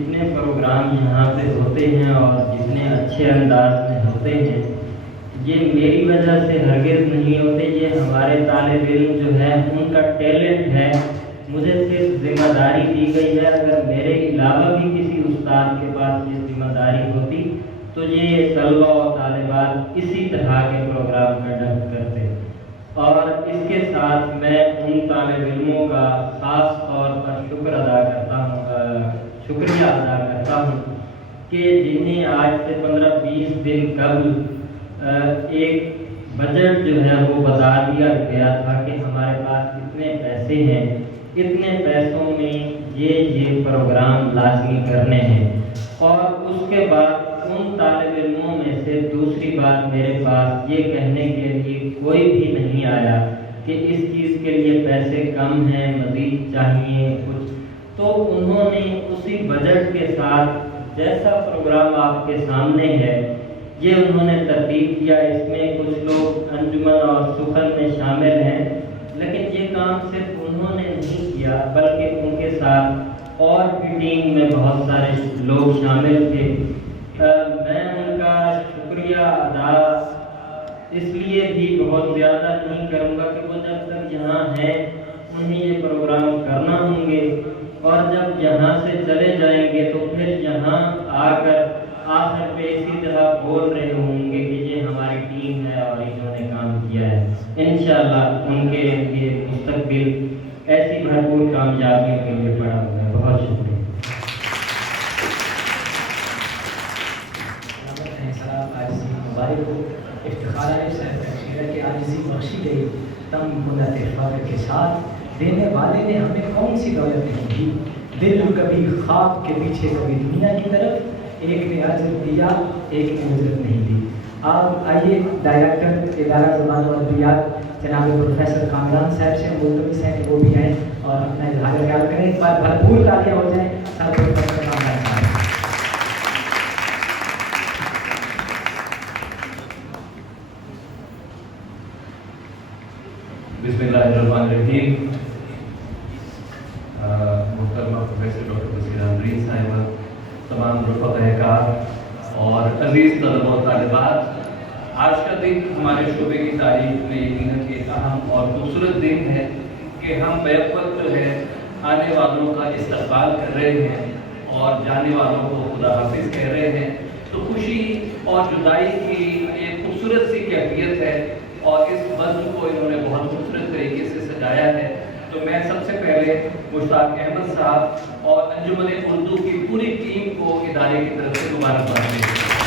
جتنے پروگرام یہاں پہ ہوتے ہیں اور جتنے اچھے انداز میں ہوتے ہیں، یہ میری وجہ سے ہرگز نہیں ہوتے، یہ ہمارے طالب علم جو ہے ان کا ٹیلنٹ ہے۔ مجھے صرف ذمہ داری دی گئی ہے، اگر میرے علاوہ بھی کسی استاد کے پاس یہ ذمہ داری ہوتی تو یہ طلبہ و طالبات اسی طرح کے پروگرام کنڈکٹ کرتے۔ اور اس کے ساتھ میں ان طالب علموں کا خاص طور پر شکریہ ادا کرتا ہوں کہ جنہیں آج سے 15-20 دن قبل ایک بجٹ جو ہے وہ بتا دیا گیا تھا کہ ہمارے پاس اتنے پیسے ہیں، اتنے پیسوں میں یہ پروگرام لازمی کرنے ہیں۔ اور اس کے بعد ان طالب علموں میں سے دوسری بات میرے پاس یہ کہنے کے لیے کوئی بھی نہیں آیا کہ اس چیز کے لیے پیسے کم ہیں، مزید چاہیے کچھ، تو انہوں نے اسی بجٹ کے ساتھ جیسا پروگرام آپ کے سامنے ہے یہ انہوں نے ترتیب کیا۔ اس میں کچھ لوگ انجمن اور سخن میں شامل ہیں، لیکن یہ کام صرف انہوں نے نہیں کیا بلکہ ان کے ساتھ اور بھی ٹیم میں بہت سارے لوگ شامل تھے۔ میں ان کا شکریہ ادا اس لیے بھی بہت زیادہ نہیں کروں گا کہ وہ جب تک یہاں ہیں انہیں یہ پروگرام کرنا ہوں گے، اور جب یہاں سے چلے جائیں گے تو پھر یہاں آ کر آخر پہ اسی طرح بول رہے ہوں گے کہ یہ ہماری ٹیم ہے اور انہوں نے کام کیا ہے۔ انشاءاللہ ان کے لیے مستقبل ایسی بھرپور کامیابی کے لیے پڑا ہوا ہے۔ بہت شکریہ۔ افتخار کہ عاجزی بخشی گئی تم منت فخر کے ساتھ، دینے والے نے ہمیں کون سی دولت نہیں دی، دل کبھی خواب کے پیچھے کبھی دنیا کی طرف، ایک نے عزت دیا ایک نے عزت نہیں دی۔ آپ آئیے ڈائریکٹر ادارہ زبان و ادبیات جناب پروفیسر کامران صاحب سے ملتمس ہیں کہ وہ بھی آئیں اور اپنا اظہار خیال کریں۔ ایک بار بھرپور تالیاں ہو جائیں سب پروفیسر کامران صاحب۔ بسم اللہ الرحمن الرحیم۔ محترمہ پروفیسر ڈاکٹر بصیرہ امرین صاحبہ، تمام رفقا کار اور عزیز طلبہ و طالبات، آج کا دن ہمارے شعبے کی تاریخ میں یقیناً ایک اہم اور خوبصورت دن ہے کہ ہم بیک وقت جو ہے آنے والوں کا استقبال کر رہے ہیں اور جانے والوں کو خدا حافظ کہہ رہے ہیں۔ تو خوشی اور جدائی کی ایک خوبصورت سی کیفیت ہے اور اس بزم کو انہوں نے بہت خوبصورت طریقے سے سجایا ہے۔ تو میں سب سے پہلے مشتاق احمد صاحب اور انجمن اردو کی پوری ٹیم کو ادارے کی طرف سے مبارکباد دیتا ہوں۔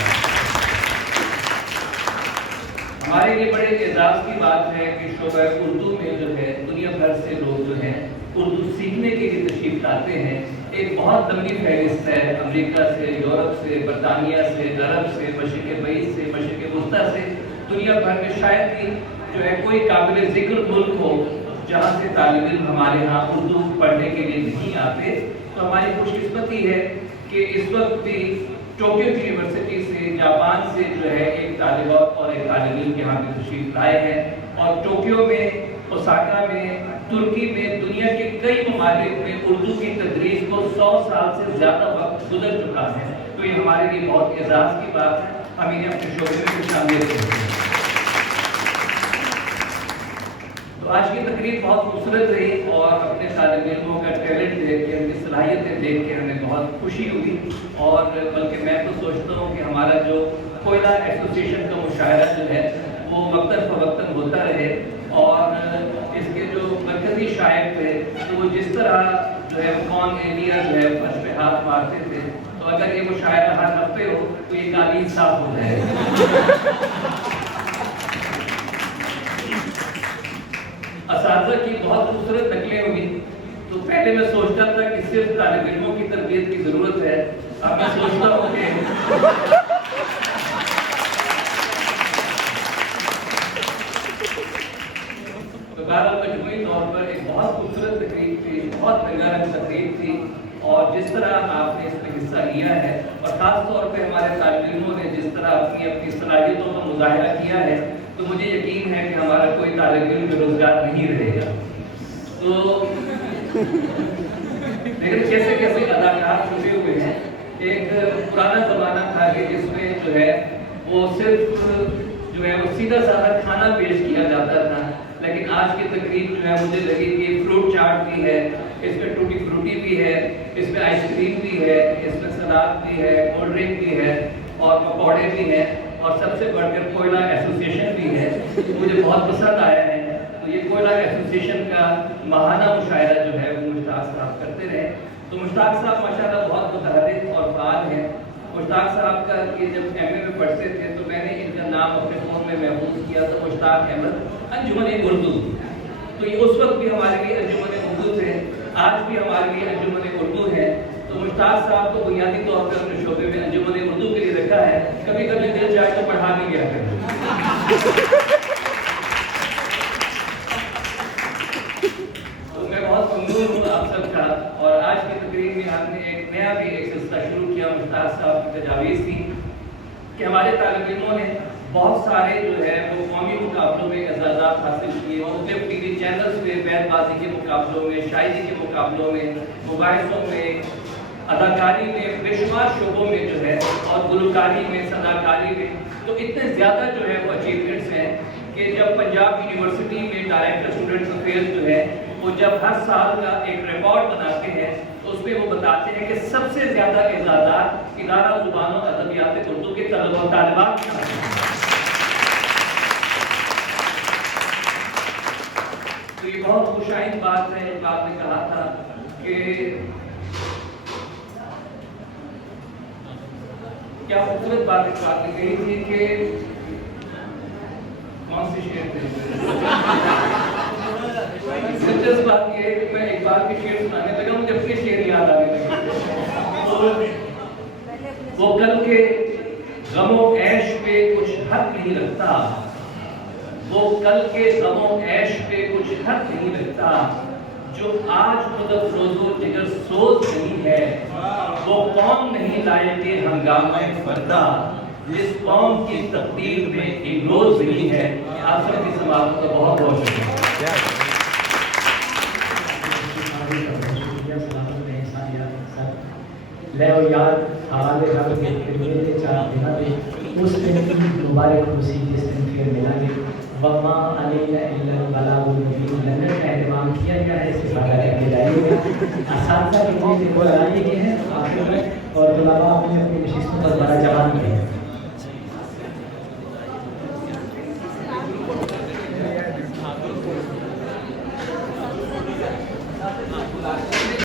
ہمارے لیے بڑے اعزاز کی بات ہے کہ شعبہ اردو میں جو ہے دنیا بھر سے لوگ جو ہیں اردو سیکھنے کے لیے تشریف لاتے ہیں۔ ایک بہت لمبی فہرست ہے، امریکہ سے، یورپ سے، برطانیہ سے، عرب سے، مشرق بعید سے، مشرق وسطیٰ سے، دنیا بھر میں شاید ہی جو ہے کوئی قابل ذکر ملک ہو جہاں سے طالب علم ہمارے ہاں اردو پڑھنے کے لیے نہیں آتے۔ تو ہماری خوش قسمتی ہے کہ اس وقت بھی ٹوکیو یونیورسٹی سے، جاپان سے جو ہے ایک طالبہ اور ایک طالب علم یہاں پہ تشریف لائے ہیں، اور ٹوکیو میں، اوساکا میں، ترکی میں، دنیا کے کئی ممالک میں اردو کی تدریس کو 100 سال سے زیادہ وقت گزر چکا ہے۔ تو یہ ہمارے لیے بہت اعزاز کی بات ہے، ہم انہیں اپنے شعبے میں شامل کرتے ہیں۔ تو آج کی تقریب بہت خوبصورت رہی اور اپنے طالب علموں کا ٹیلنٹ دیکھ کے، ان کی صلاحیتیں دیکھ کے ہمیں بہت خوشی ہوئی، اور بلکہ میں تو سوچتا ہوں کہ ہمارا جو کوئلہ ایسوسیشن کا مشاعرہ جو ہے وہ وقتاً فوقتاً ہوتا رہے، اور اس کے جو مرکزی شاعر تھے تو وہ جس طرح جو ہے کون ایریا جو ہے فرش پہ ہاتھ مارتے تھے، تو اگر یہ مشاعرہ ہر ہفتے ہو تو یہ قالین صاف ہو جائے۔ اساتذہ کی بہت خوبصورت نقلیں ہوئی، تو پہلے میں سوچتا تھا کہ صرف طالب علموں کی تربیت کی ضرورت ہے، اب میں سوچتا ہوں کہ بہرحال مجموعی طور پر ایک بہت خوبصورت تقریب تھی، بہت رنگا رنگ تقریب تھی، اور جس طرح آپ نے اس میں حصہ لیا ہے اور خاص طور پہ ہمارے طالب علموں نے جس طرح اپنی صلاحیتوں کا مظاہرہ کیا ہے، تو مجھے یقین ہے کہ ہمارا کوئی طالب علم بے روزگار نہیں رہے گا۔ تو لیکن کیسے کیسے اداکار چھپے ہوئے ہیں ایک پرانا زمانہ تھا کہ جس میں جو ہے وہ صرف جو ہے وہ سیدھا سادہ کھانا پیش کیا جاتا تھا، لیکن آج کی تقریب جو ہے مجھے لگی کہ فروٹ چاٹ بھی ہے، اس میں ٹوٹی فروٹی بھی ہے، اس میں آئس کریم بھی ہے، اس میں سلاد بھی ہے، کولڈ ڈرنک بھی ہے اور پکوڑے بھی ہیں، اور سب سے بڑھ کر کوئلہ ایسوسیشن بھی ہے، مجھے بہت پسند آیا ہے۔ تو یہ کوئلہ ایسوسیشن کا ماہانہ مشاعرہ جو ہے وہ مشتاق صاحب کرتے رہے۔ تو مشتاق صاحب ماشاءاللہ بہت متحرک اور فعال ہیں۔ مشتاق صاحب کا یہ جب ایم اے میں پڑھتے تھے تو میں نے ان کا نام اپنے فون میں محفوظ کیا تھا، مشتاق احمد انجمن اردو۔ تو یہ اس وقت بھی ہمارے لیے انجمن اردو تھے، آج بھی ہمارے لیے انجمن اردو ہے۔ تو مشتاق صاحب کو بنیادی طور پر اپنے شعبے میں انجمن اردو کے لیے رکھا ہے، کبھی کبھی دل چاہے تو پڑھا بھی گیا کریں۔ تو میں بہت ممنون ہوں آپ سب کا، اور آج کی تقریب میں ہم نے ایک نیا بھی ایک سلسلہ شروع کیا۔ مشتاق صاحب کی تجاویز تھی کہ ہمارے طالب علموں نے بہت سارے جو ہے وہ قومی مقابلوں میں اعزازات حاصل کیے، اور مختلف ٹی وی چینلز پہ بیت بازی کے مقابلوں میں، شاعری کے مقابلوں میں، مباحثوں میں، اداکاری میں، بے شمار شعبوں میں جو ہے، اور گلوکاری میں، صداکاری میں، تو اتنے زیادہ جو ہے وہ اچیومنٹس ہیں کہ جب پنجاب یونیورسٹی میں ڈائریکٹر اسٹوڈنٹس افیئرز جو ہے وہ جب ہر سال کا ایک ریکارڈ بناتے ہیں تو اس میں وہ بتاتے ہیں کہ سب سے زیادہ اعزازات ادارہ زبان و ادبیات اردو کے طلبہ و طالبات کے حاصل ہیں۔ تو یہ بہت خوشائند بات ہے۔ ایک آپ نے کہا تھا کہ کیا خوبصورت بات ایک آپ نے کہی تھی کہ کون سی شعر تھی؟ دلچسپ بات یہ ہے کہ میں ایک بار کی شعر سنانے لگا، مجھے اپنے شعر یاد آنے لگے۔ وہ کل کے غم و عیش پہ کچھ حق نہیں رکھتا، وہ کل کے غم و عیش پہ کچھ حق نہیں رکھتا، جو آج خود روز و جگر سوز نہیں ہے، وہ قوم نہیں لائے کہ ہنگامہ فردا، جس قوم کی تقدیر میں ایک روز نہیں ہے۔ آپ سب کی سماعت کا بہت بہت شکریہ۔ لے و یاد حوالے رب کے پھر کے چار دن دے اس دن کی مبارک خوشی جس دن پھر ملا گے۔ وما علینا الا البلاغ المبین، لنگر کا اہتمام کیا گیا ہے، اس بات کر کے جائیے گا۔ اساتذہ کی طرف سے آئیے گئے ہیں آخر میں، اور طلباء اپنی اپنی نشستوں پر بڑا جوان